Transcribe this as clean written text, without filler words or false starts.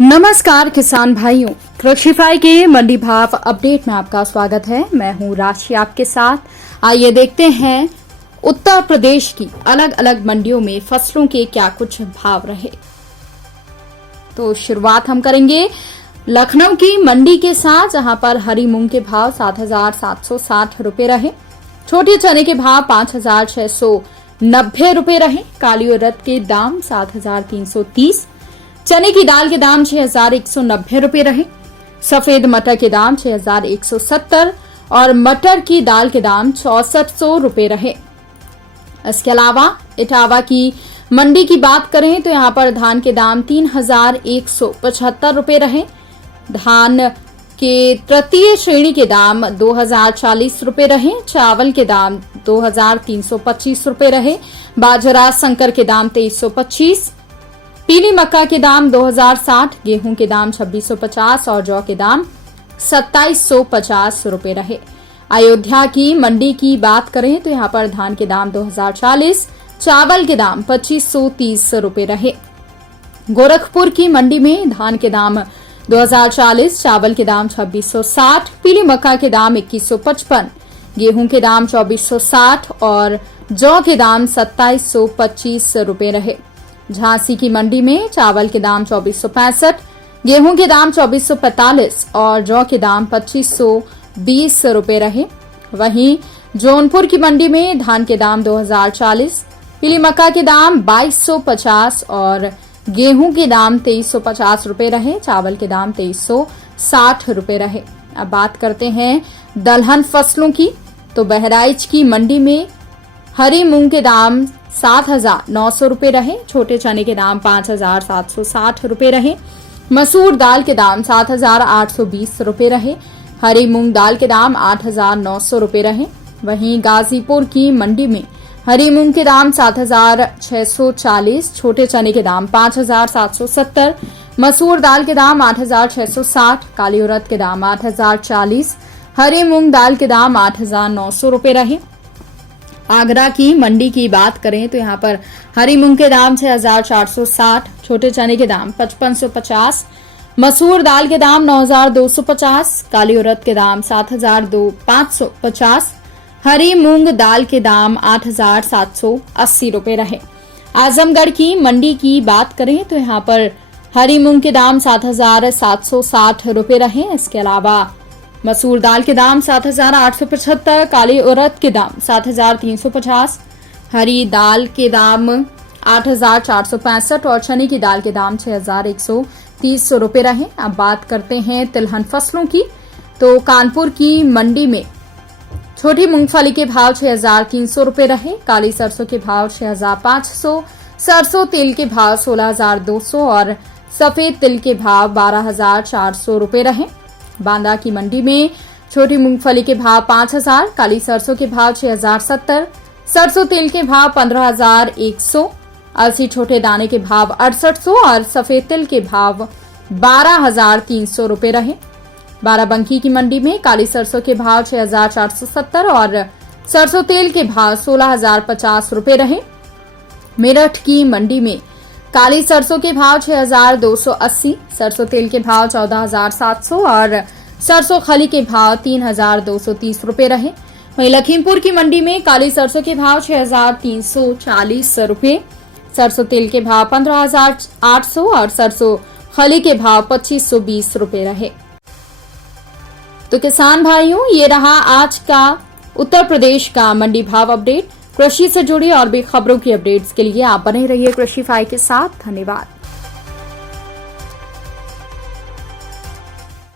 नमस्कार किसान भाइयों, कृषिफाई के मंडी भाव अपडेट में आपका स्वागत है। मैं हूं राशि आपके साथ। आइए देखते हैं उत्तर प्रदेश की अलग अलग मंडियों में फसलों के क्या कुछ भाव रहे। तो शुरुआत हम करेंगे लखनऊ की मंडी के साथ, जहां पर हरी मूंग के भाव 7,760 रुपए रहे। छोटे चने के भाव 5,690 रुपए रहे। काली उड़द के दाम 7,330। चने की दाल के दाम 6,190 रुपए रहे। सफेद मटर के दाम 6,170 और मटर की दाल के दाम 6,400 रुपए रहे। इसके अलावा इटावा की मंडी की बात करें तो यहां पर धान के दाम 3,175 रुपए रहे। धान के तृतीय श्रेणी के दाम 2,040 रुपए रहे। चावल के दाम 2,325 रुपए रहे। बाजरा संकर के दाम 2,325। पीली मक्का के दाम 2,060, गेहूं के दाम 2,650 और जौ के दाम 2,750 रुपए रहे। अयोध्या की मंडी की बात करें तो यहां पर धान के दाम 2,040, चावल के दाम 2,530 रुपए रहे। गोरखपुर की मंडी में धान के दाम 2,040, चावल के दाम 2,660, पीली मक्का के दाम 2,155, गेहूं के दाम 2,460 और जौ के दाम 2,725 रुपए रहे। झांसी की मंडी में चावल के दाम 2,465, गेहूं के दाम 2,445 और जौ के दाम 2,520 रुपए रहे। वहीं जौनपुर की मंडी में धान के दाम 2,040, पीली मक्का के दाम 2,250 और गेहूं के दाम 2,350 रुपए रहे। चावल के दाम 2,360 रुपए रहे। अब बात करते हैं दलहन फसलों की। तो बहराइच की मंडी में हरी मूंग के दाम 7,900 रुपए रहे। छोटे चने के दाम 5,760 रुपए रहे। मसूर दाल के दाम 7,820 रुपए रहे। हरी मूंग दाल के दाम 8,900 रुपए रहे। वहीं गाजीपुर की मंडी में हरी मूंग के दाम 7,640, छोटे चने के दाम 5,770, मसूर दाल के दाम 8,660, काली उड़द के दाम 8,040, हरी मूंग दाल के दाम 8,900 रुपए रहे। आगरा की मंडी की बात करें तो यहां पर हरी मूंग के दाम 6,460, छोटे चने के दाम 5,550, मसूर दाल के दाम 9,250, काली उड़द के दाम 7,550, हरी मूंग दाल के दाम 8,780 रुपए रहे। आजमगढ़ की मंडी की बात करें तो यहां पर हरी मूंग के दाम 7,760 रुपए रहे। इसके अलावा मसूर दाल के दाम 7,875, काली उड़द के दाम 7,350, हरी दाल के दाम 8,465 और चने की दाल के दाम 6,130 रुपए रहे। अब बात करते हैं तिलहन फसलों की। तो कानपुर की मंडी में छोटी मूंगफली के भाव 6,300 रुपए रहे। काली सरसों के भाव 6,500, सरसों तेल के भाव 16,200 और सफेद तिल के भाव 12,400 रुपए रहे। बांदा की मंडी में छोटी मूंगफली के भाव 5,000, काली सरसों के भाव 6,070, सरसों तेल के भाव 15,100, अलसी छोटे दाने के भाव 6,800 और सफेद तिल के भाव 12,300 रुपए रहे। बाराबंकी की मंडी में काली सरसों के भाव 6,470 और सरसों तेल के भाव 16,050 रुपए रहे। मेरठ की मंडी में काली सरसों के भाव 6,280, सरसों तेल के भाव 14,700 और सरसों खली के भाव 3,230 रुपए रहे। वहीं लखीमपुर की मंडी में काली सरसों के भाव 6,340 रुपए, सरसों तेल के भाव 15,800 और सरसों खली के भाव 2,520 रुपए रहे। तो किसान भाइयों, ये रहा आज का उत्तर प्रदेश का मंडी भाव अपडेट। कृषि से जुड़ी और भी खबरों की अपडेट्स के लिए आप बने रहिए कृषिफाई के साथ। धन्यवाद।